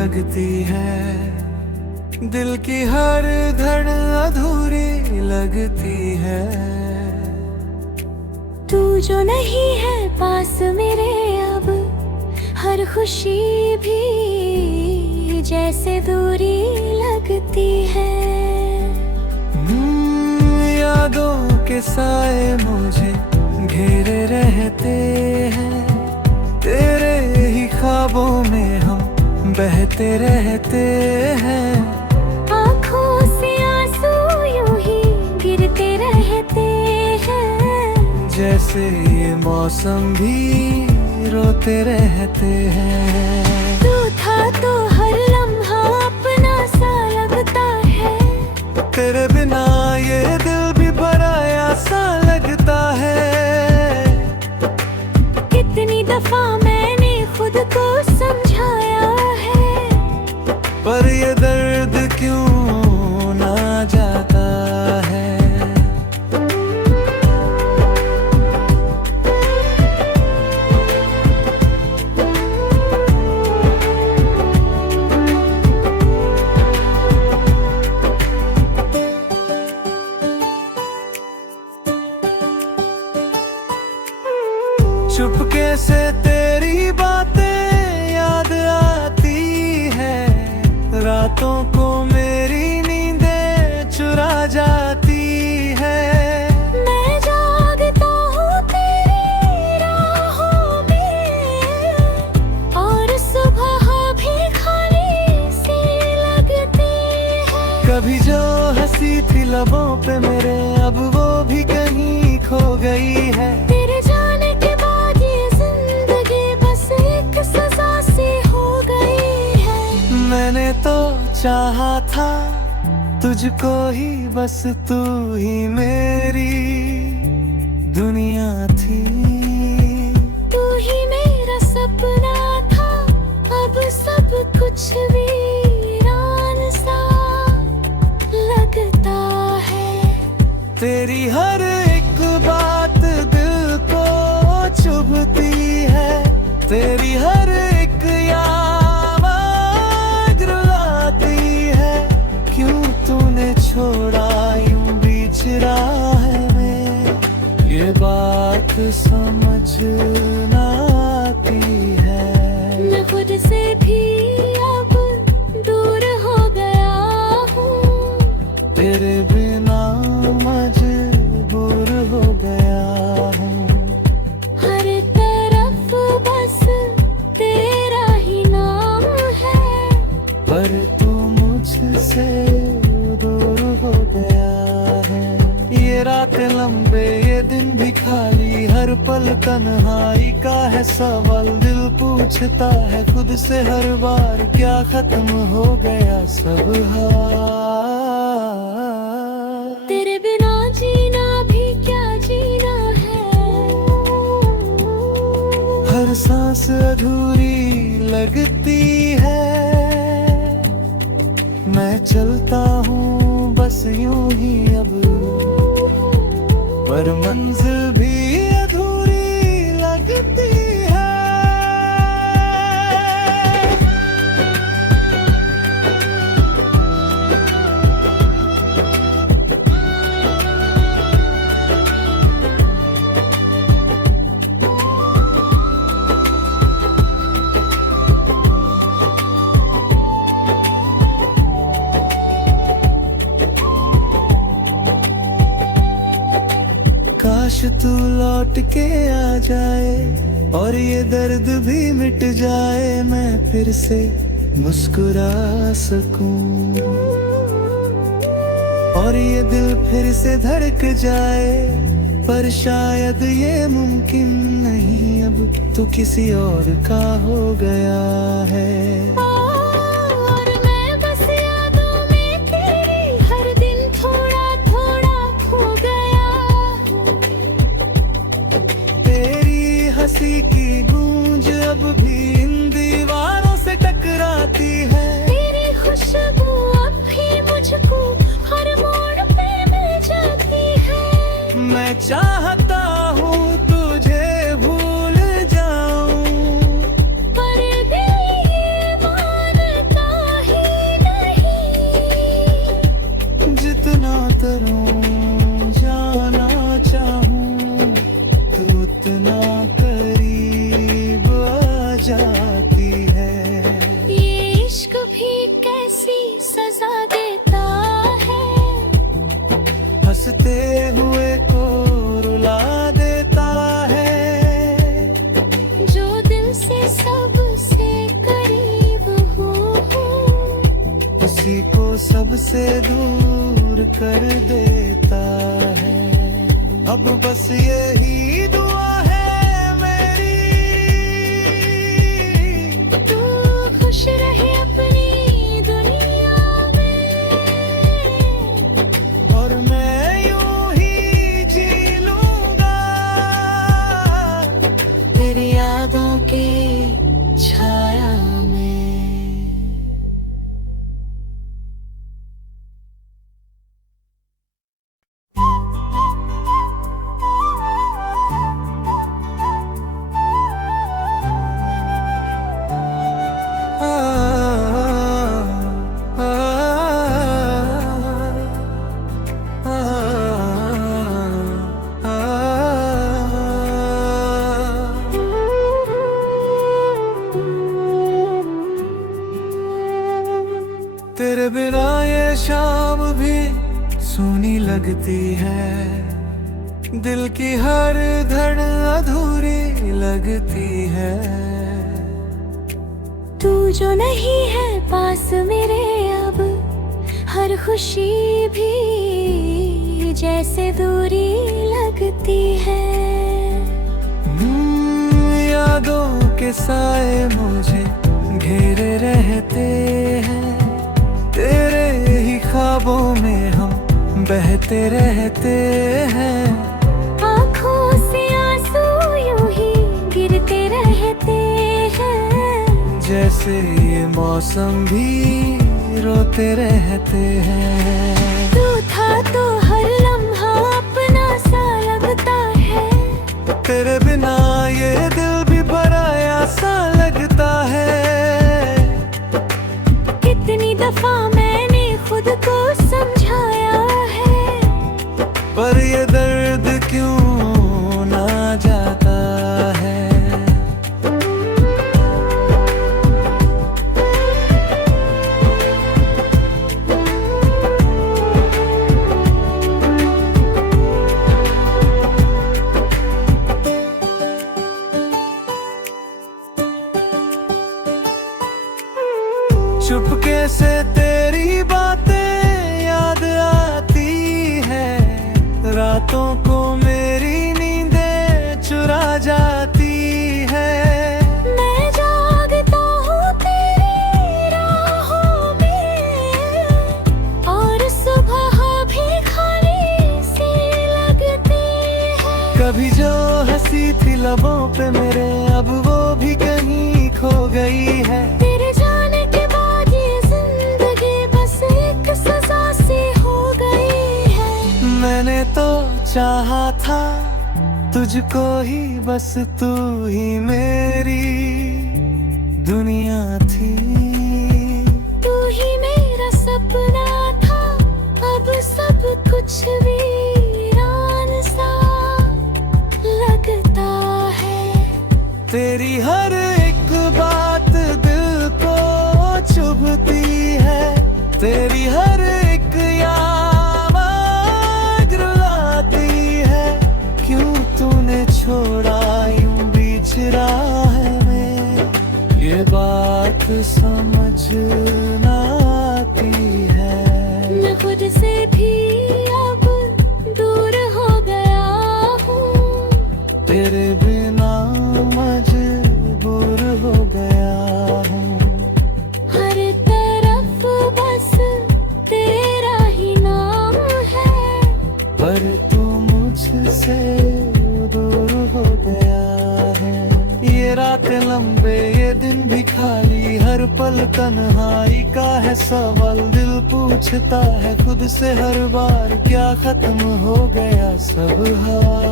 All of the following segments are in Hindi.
लगती है, दिल की हर धड़ अधूरी लगती है। तू जो नहीं है पास मेरे, अब हर खुशी भी जैसे दूरी लगती है। यादों के साए मुझे घेरे रहते हैं, तेरे ही ख्वाबों में हम बहते रहते हैं। आँखों से आंसू यूं ही गिरते रहते हैं, जैसे ये मौसम भी रोते रहते हैं। तू था तो हर लम्हा अपना सा लगता है, तेरे बिना ये दिल भी पराया सा लगता है। कितनी दफा मैंने खुद को समझाया है, पर ये दर्द क्यों ना जाता है। चुपके से तेरी बातें याद आती है, रातों को मेरी नींदें चुरा जाती है। मैं जागता हूँ तेरी राहों में, और सुबह भी खाली सी लगती है। कभी जो हंसी थी लबों पे मेरे, अब वो भी कहीं खो गई है। तेरे जाने के बाद ये जिंदगी बस एक सजा सी हो गई है। मैंने तो चाहा था तुझको ही, बस तू ही मेरी दुनिया थी। तू ही मेरा सपना था, अब सब कुछ वीरान सा लगता है। तेरी हर एक बात दिल को चुभती है, तेरी हर एक आवाज़ रुलाती है। क्यों तूने छोड़ा यूं बीच राह में, ये बात समझ ना आती है। मैं खुद से भी अब दूर हो गया हूँ, तेरे बिना मजबूर हो गया हूँ। हर तरफ बस तेरा ही नाम है, पर तू मुझसे दूर हो गया है। ये रातें लंबे ये दिन भी खाली, हर पल तन्हाई का है सवाल। दिल पूछता है खुद से हर बार, क्या खत्म हो गया सब हाल। तेरे बिना जीना भी क्या जीना है। हर सांस अधूरी लगती है, मैं चलता हूँ बस यूं ही अब, पर मंजिल भी अधूरी लगती है। काश तू लौट के आ जाए, और ये दर्द भी मिट जाए। मैं फिर से मुस्कुरा सकूं, और ये दिल फिर से धड़क जाए। पर शायद ये मुमकिन नहीं, अब तू किसी और का हो गया है। और मैं बस यादों में तेरी हर दिन थोड़ा थोड़ा खो गया हूँ। तेरी हंसी की गूंज अब भी इन दीवारों से टकराती है। तेरी खुशबू अब भी मुझको हर मोड़ पे मिल जाती है। मैं चाहता हूँ तुझे भूल जाऊं, पर दिल ये हंसते हुए को रुला देता है। जो दिल से सबसे करीब हो, उसी को सबसे दूर कर देता है। अब बस यही दुआ है मेरी, तू खुश रहे अपनी दुनिया में, और मैं यूं ही जी लूंगा तेरी यादों की छाया में। तेरे बिना ये शाम भी सूनी लगती है, दिल की हर धड़ अधूरी लगती है। तू जो नहीं है पास मेरे अब, हर खुशी भी जैसे दूरी लगती है। यादों के साए मुझे घेरे रहते हैं, तेरे ही ख्वाबों में हम बहते रहते हैं। आँखों से आंसू यूं ही गिरते रहते हैं, जैसे ये मौसम भी रोते रहते हैं। तू था तो हर लम्हा अपना सा लगता है, तेरे बिना ये दिल भी पराया सा लगता है। कितनी दफा मैंने खुद को समझाया है, पर ये दर्द क्यों ना जाता है। चुपके से तेरी बातें याद आती है, रातों को मेरी नींदें चुरा जाती है। मैं जागता हूँ तेरी राहों में, और सुबह भी खाली सी लगती है। कभी जो हंसी थी लबों पे मेरे, अब वो भी कहीं खो गई है। तेरे जाने के बाद ये जिंदगी बस एक सजा सी हो गई है। मैंने तो चाहा था तुझको ही, बस तू ही मेरी दुनिया थी। तू ही मेरा सपना था, अब सब कुछ वीरान सा लगता है। तेरी हर एक बात दिल को चुभती है, तेरी हर एक याद रुलाती है। क्यों तूने छोड़ा यूं बीच राह में, ये बात समझ ना आती है। मैं खुद से भी अब दूर हो गया हूँ, तेरे बिना मजबूर हो गया हूँ। हर तरफ बस तेरा ही नाम है, पर तू मुझसे दूर हो गया है। ये रातें लंबे ये दिन भी खाली, हर पल तन्हाई का है सवाल। दिल पूछता है खुद से हर बार, क्या खत्म हो गया सब हाल।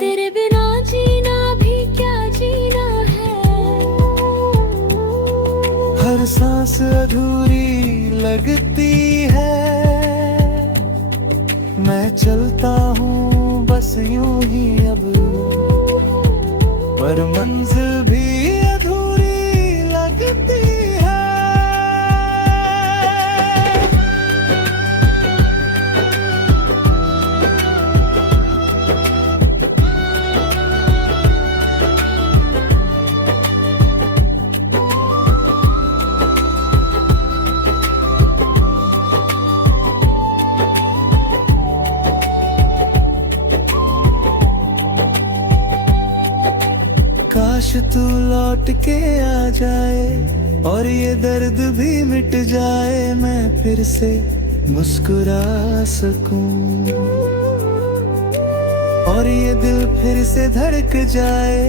तेरे बिना जीना भी क्या जीना है। हर सांस अधूरी लगती है, मैं चलता हूँ बस यूं ही अब, पर मंजिल भी अधूरी लगती है। तू लौट के आ जाए और ये दर्द भी मिट जाए, मैं फिर से मुस्कुरा सकूं और ये दिल फिर से धड़क जाए।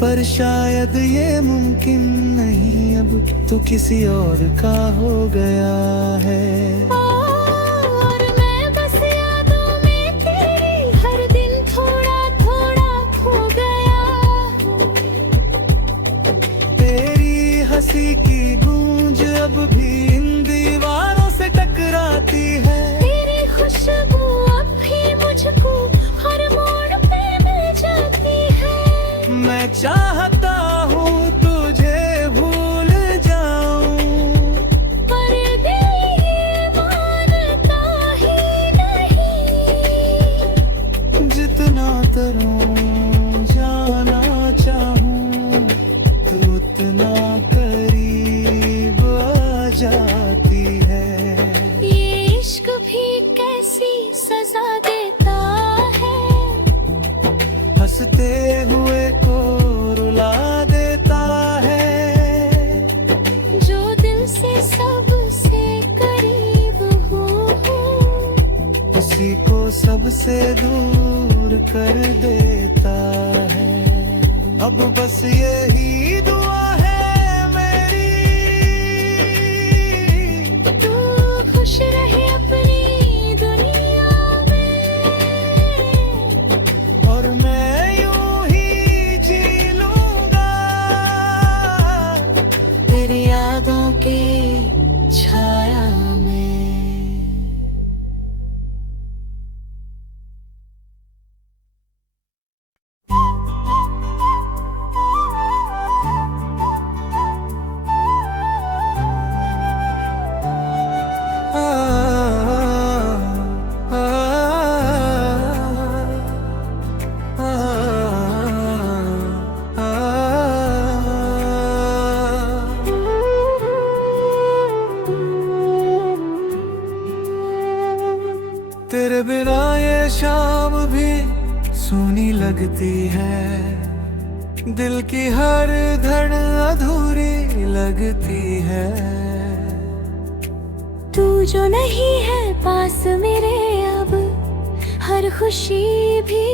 पर शायद ये मुमकिन नहीं, अब तो किसी और का हो गया है। और मैं बस यादों में तेरी हर दिन थोड़ा थोड़ा खो गया। तेरी हंसी की गूंज अब भी इन दीवारों से टकराती है। तेरी खुशबू अब भी मुझको हर मोड़ पे मिल जाती है। मैं चाहता हूँ तुझे भूल जाऊं, पर दिल ये मानता ही नहीं। जितना तरों जाना चाहूं तू उतना करीब आ जाती है। ये इश्क भी कैसी सजा देता है, हंसते हुए को रुला देता है। जो दिल से सबसे करीब हो उसी को सबसे दूर कर देता है। अब बस यही दुआ है मेरी, तू खुश रहे अपनी दुनिया में और मैं यूं ही जी लूंगा तेरी यादों की छाया में। तेरे बिना ये शाम भी सूनी लगती है, दिल की हर धड़ अधूरी लगती है। तू जो नहीं है पास मेरे, अब हर खुशी भी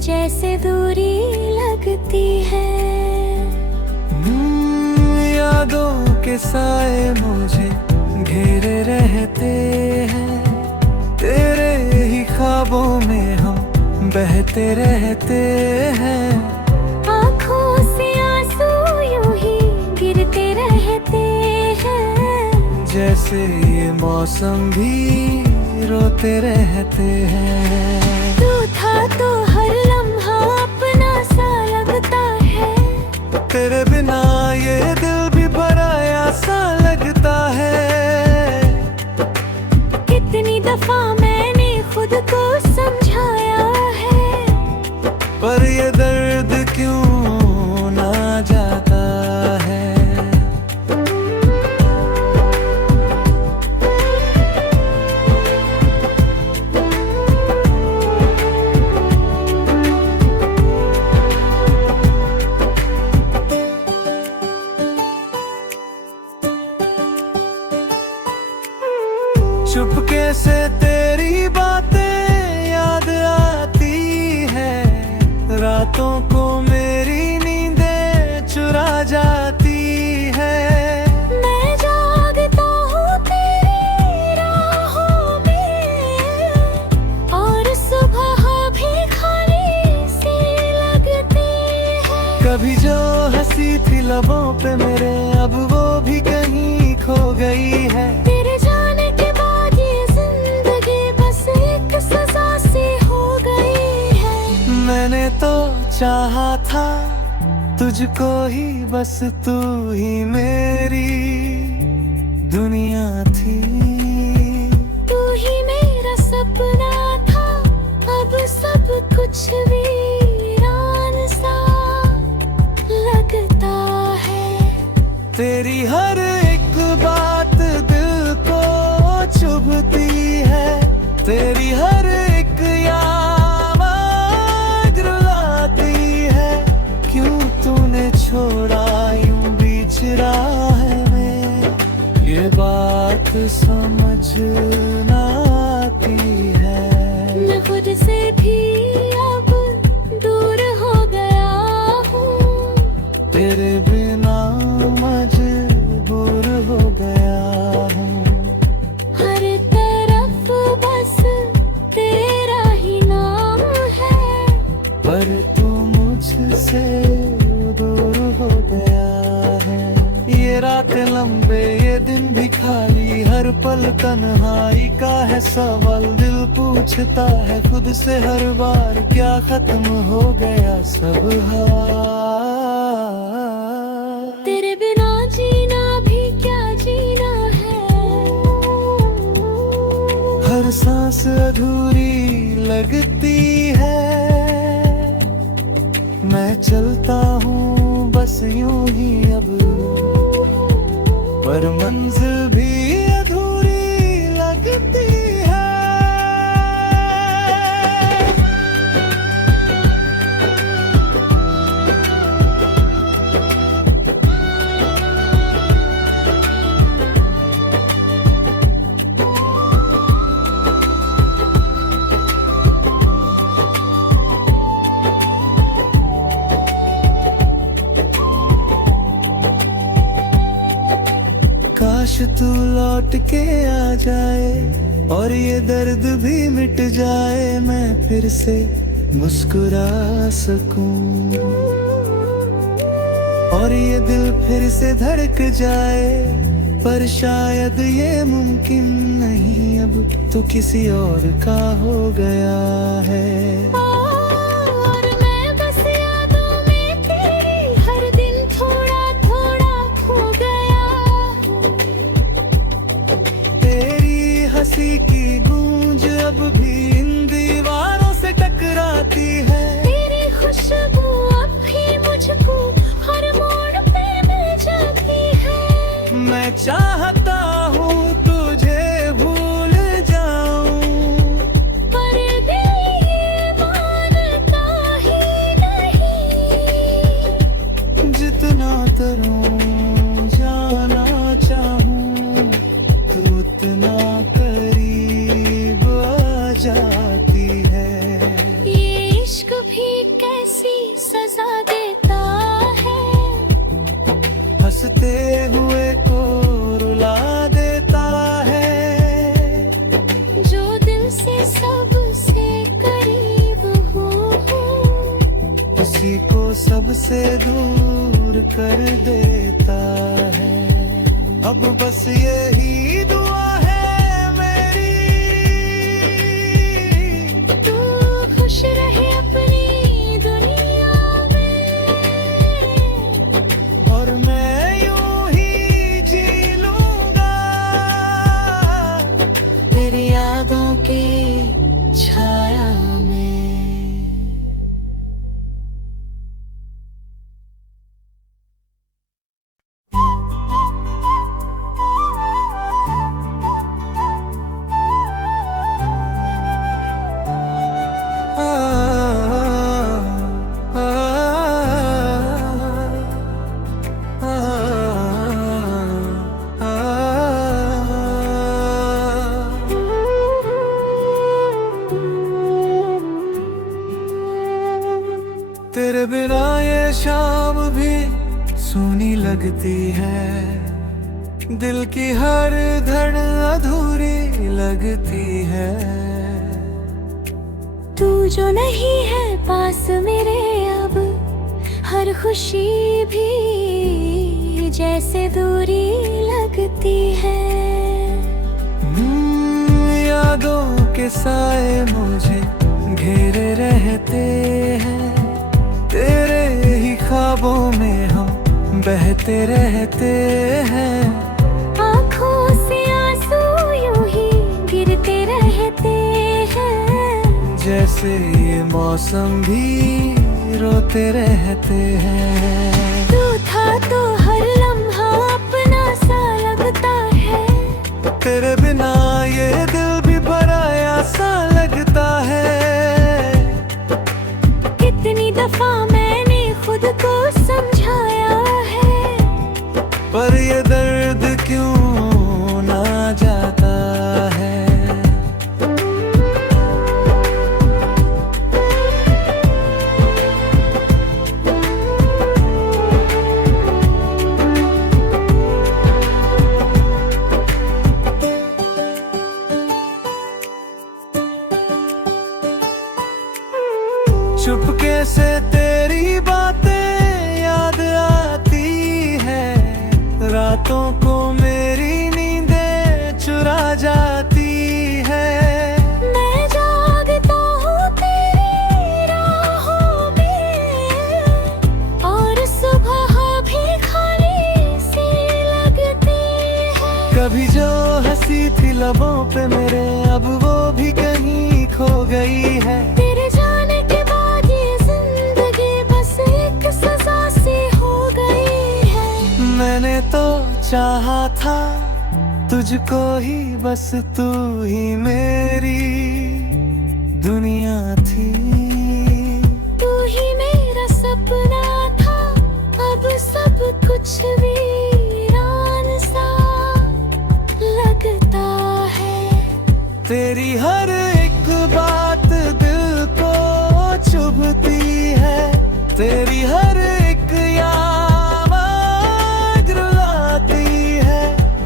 जैसे दूरी लगती है। यादों के साए मुझे घेरे रहते हैं, तेरे ही ख्वाबों में हम बहते रहते हैं। आँखों से आंसू यूं ही गिरते रहते हैं, जैसे ये मौसम भी रोते रहते हैं। तू था तो हर लम्हा अपना सा लगता है, तेरे बिना ये दिल भी पराया सा लगता है। कितनी दफा मैंने खुद को समझाया है, पर ये दर्द क्यों ना जाता है। चुपके से तेरी बातें याद आती है, रातों को मेरी नींदें चुरा जाती है। मैं जागता हूँ तेरी राहों में, और सुबह भी खाली सी लगती है। कभी जो हंसी थी लबों पे मेरे, अब वो भी कहीं खो गई है। तेरे जाने के बाद ये जिंदगी बस एक सजा सी हो गई है। मैंने तो चाहा था तुझको ही, बस तू ही मेरी दुनिया थी। तू ही मेरा सपना था, अब सब कुछ वीरान सा लगता है। तेरी हर एक बात दिल को चुभती है, तेरी हर एक याद रुलाती है। क्यों समझ ना आती है। मैं खुद से भी अब दूर हो गया हूँ, तेरे बिना मजबूर हो गया हूँ। हर तरफ बस तेरा ही नाम है, पर तू मुझसे दूर हो गया है। ये रातें लंबे ये दिन भी खाली, हर पल तन्हाई का है सवाल। दिल पूछता है खुद से हर बार, क्या खत्म हो गया सब हाल। तेरे बिना जीना भी क्या जीना है। हर सांस अधूरी लगती है। मैं चलता हूँ बस यूं ही अब, पर मंजिल भी अधूरी लगती है। काश तू लौट के आ जाए और ये दर्द भी मिट जाए, मैं फिर से मुस्कुरा सकूं और ये दिल फिर से धड़क जाए। पर शायद ये मुमकिन नहीं, अब तो किसी और का हो गया है। और मैं बस यादों में तेरी हर दिन थोड़ा थोड़ा खो गया हूँ। तेरी हंसी की गूंज अब भी इन दीवारों से टकराती है। तेरी खुशबू अब भी मुझको हर मोड़ पे मिल जाती है। मैं चाहता हूँ तुझे भूल जाऊं, पर दिल ये मानता ही नहीं। जितना तरूं जाना चाहूं, तू उतना करीब आ जाती है। ये इश्क भी कैसी सजा देता है, हंसते हुए को रुला देता है। जो दिल से सबसे करीब हो, उसी को सबसे दूर कर देता है। अब बस यही दुआ है मेरी, तू खुश रहे अपनी दुनिया में, और मैं यूं ही जी लूंगा तेरी यादों की छाया में। तेरे बिना ये शाम भी सूनी लगती है। दिल की हर धड़ अधूरी लगती है। तू जो नहीं है पास मेरे अब, हर खुशी भी जैसे दूरी लगती है। यादों के साए मुझे घेरे रहते हैं। तेरे ही ख्वाबों में हम बहते रहते हैं। आँखों से आंसू यूं ही गिरते रहते हैं, जैसे ये मौसम भी रोते रहते हैं। तू था तो हर लम्हा अपना सा लगता है। तेरे बिना ये दिल भी पराया सा लगता है। कितनी दफा मैंने खुद को समझाया है, पर ये दर्द क्यों ना जा रातों को मेरी नींदें चुरा जाती है। मैं जागता हूँ तेरी राहों में, और सुबह भी खाली सी लगती है। कभी जो हंसी थी लबों पे मेरे, अब वो भी कहीं खो गई है। तेरे जाने के बाद ये जिंदगी बस एक सजा सी हो गई है। मैंने तो चाहा था तुझको ही, बस तू ही मेरी दुनिया थी। तू ही मेरा सपना था, अब सब कुछ वीरान सा लगता है। तेरी हर एक बात दिल को चुभती है, तेरी हर एक याद रुलाती है।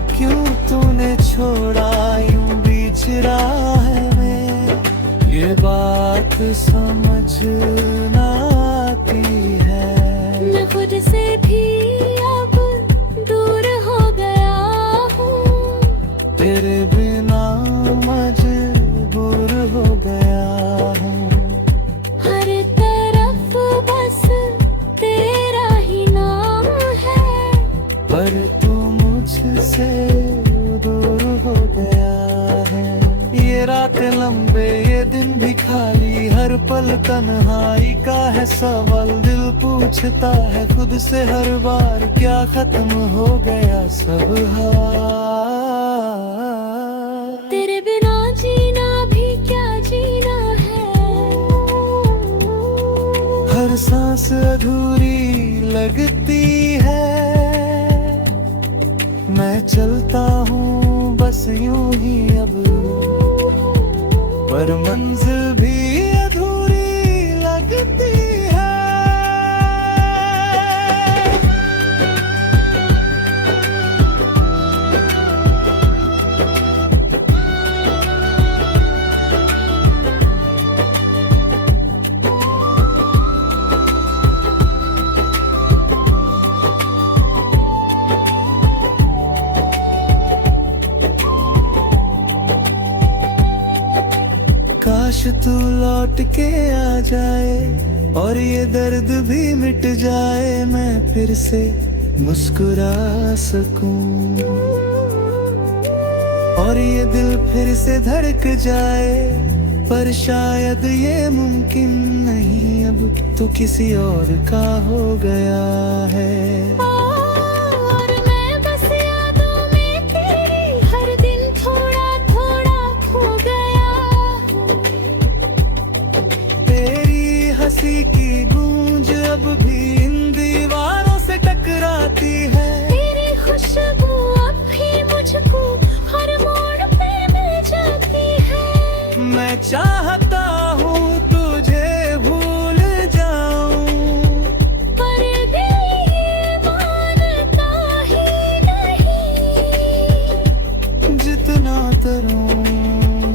क्यों तूने छोड़ा यूं बीच राह में, ये बात समझ ना आती है। मैं खुद से भी अब दूर हो गया हूँ, तेरे बिना मजबूर हो गया हूँ। हर तरफ बस तेरा ही नाम है, पर तू मुझसे दूर हो गया है। ये रातें लंबे ये दिन भी खाली, हर पल तन्हाई का है सवाल। दिल पूछता है खुद से हर बार, क्या खत्म हो गया सब हाल। तेरे बिना जीना भी क्या जीना है। हर सांस अधूरी लगती है। मैं चलता हूँ बस यूं ही अब, पर मंजिल भी अधूरी लगती है। काश तू लौट के आ जाए और ये दर्द भी मिट जाए, मैं फिर से मुस्कुरा सकूं और ये दिल फिर से धड़क जाए। पर शायद ये मुमकिन नहीं, अब तो किसी और का हो गया है। और मैं बस यादों में तेरी हर दिन थोड़ा थोड़ा खो गया हूँ। तेरी हंसी की गूंज अब भी इन दीवारों से टकराती है। तेरी खुशबू अब भी मुझको हर मोड़ पे मिल जाती है। मैं चाहता हूँ तुझे भूल जाऊं, पर दिल ये मानता ही नहीं। जितना तरों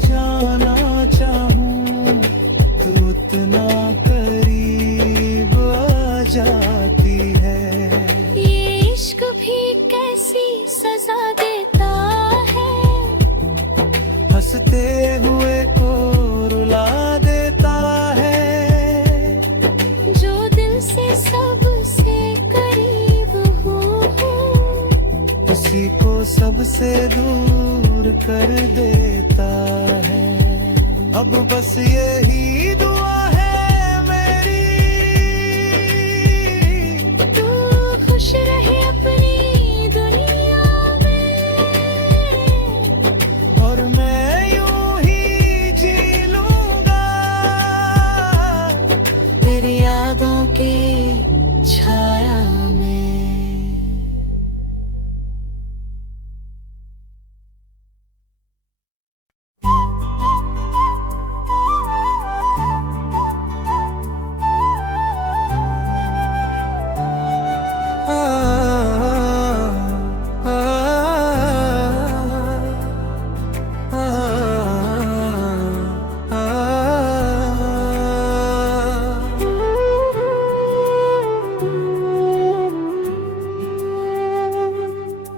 जाना चाहूं, तू उतना करीब आ जाती है। ये इश्क भी कैसी सजा देता है, हंसते हुए को रुला देता है। जो दिल से सबसे करीब हो, उसी को सबसे दूर कर देता है। अब बस यही दुआ है मेरी, तू खुश रहे अपनी दुनिया में, और मैं यूं ही जी लूंगा तेरी यादों की छाया में।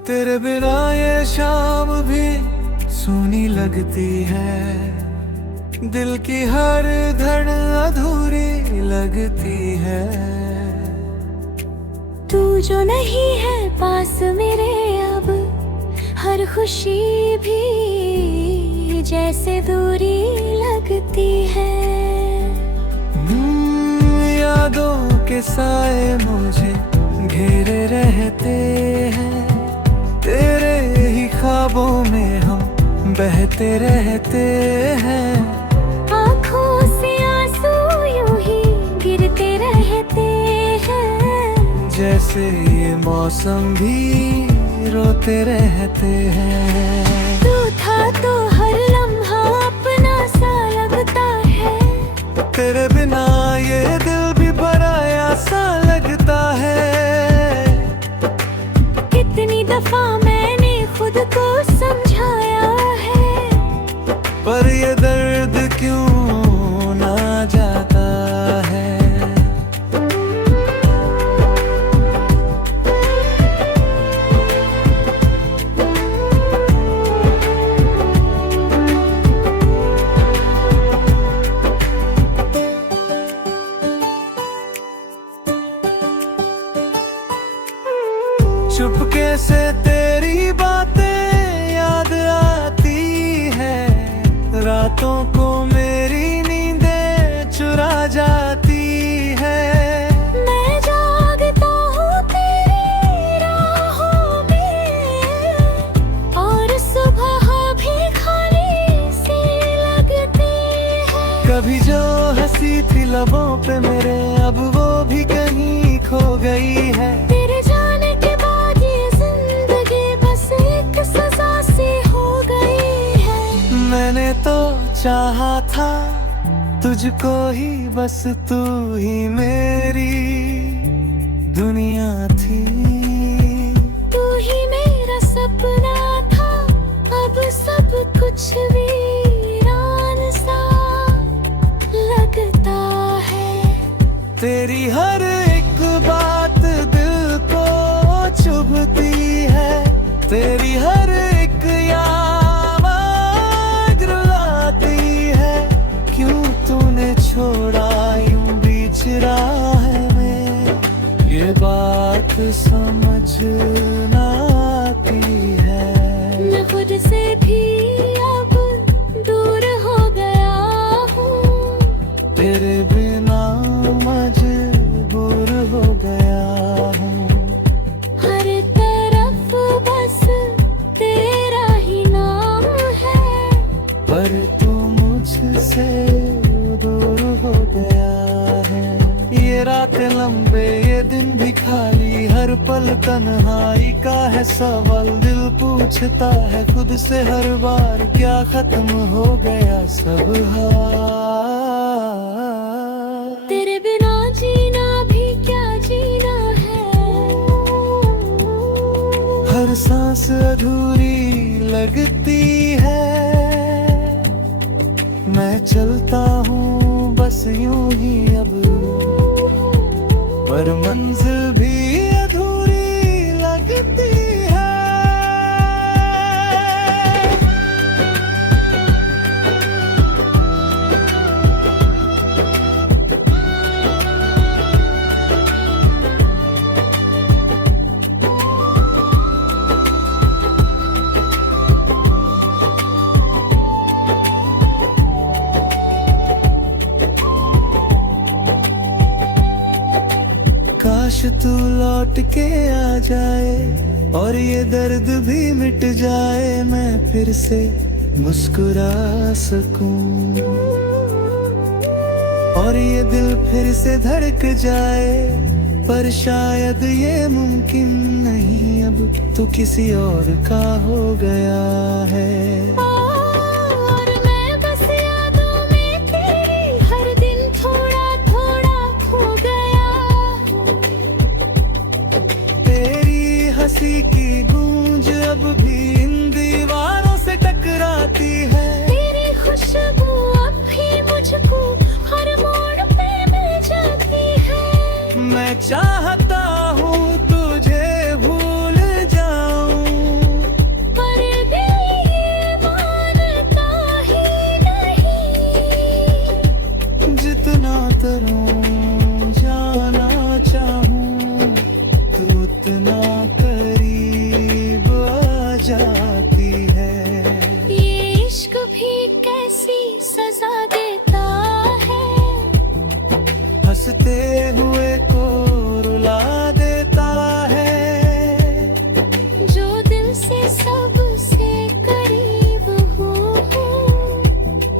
तेरे बिना ये शाम भी सूनी लगती है, दिल की हर धड़ अधूरी लगती है। तू जो नहीं है पास मेरे अब, हर खुशी भी जैसे दूरी लगती है। यादों के साए मुझे घेरे रहते हैं, तेरे ही ख्वाबों में हम बहते रहते हैं। आँखों से आंसू यूं ही गिरते रहते हैं, जैसे ये मौसम भी रोते रहते हैं। तू था तो हर लम्हा अपना सा लगता है, तेरे बिना ये दिल भी पराया सा लगता है। कितनी दफा मैंने खुद को समझाया है, पर ये दर्द क्यों ना जाता है। चुपके से तेरी बातें याद आती है, रातों को मेरी नींदें चुरा जाती है। मैं जागता हूँ तेरी राहों में, और सुबह भी खाली सी लगती है। कभी जो हंसी थी लबों पे मेरे, अब वो भी कहीं खो गई है। तेरे जाने के बाद ये जिंदगी बस एक सजा सी हो गई है। मैंने तो चाहा था तुझको ही, बस तू ही मेरी दुनिया थी। तू ही मेरा सपना था, अब सब कुछ वीरान सा लगता है। तेरी हर एक बात दिल को चुभती है, तेरी हर एक याद रुलाती है। क्यों तूने छोड़ा यूं बीच राह में, ये बात समझ ना आती है। मैं खुद से भी अब दूर हो गया हूँ, तेरे बिना मजबूर हो गया हूँ। हर तरफ बस तेरा ही नाम है, पर तू मुझसे दूर हो गया है। ये रातें लंबे ये दिन भी खाली, हर पल तन्हाई का है सवाल। दिल पूछता है खुद से हर बार, क्या खत्म हो गया सब हाल। तेरे बिना जीना भी क्या जीना है। हर सांस अधूरी लगती है, मैं चलता हूँ बस यूं ही अब, पर मंजिल भी अधूरी लगती है। काश तू लौट के आ जाए, और ये दर्द भी मिट जाए। मैं फिर से मुस्कुरा सकूं, और ये दिल फिर से धड़क जाए। पर शायद ये मुमकिन नहीं, अब तू किसी और का हो गया है। और मैं बस यादों में तेरी हर दिन थोड़ा थोड़ा खो गया हूँ। तेरी हंसी की गूंज अब भी इन दीवारों से टकराती है। तेरी खुशबू अब भी मुझको हर मोड़ पे मिल जाती है। मैं चाहता हूँ तुझे भूल जाऊं, हंसते हुए को रुला देता है। जो दिल से सबसे करीब हो,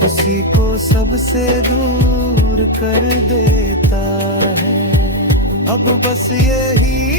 उसी को सबसे दूर कर देता है। अब बस यही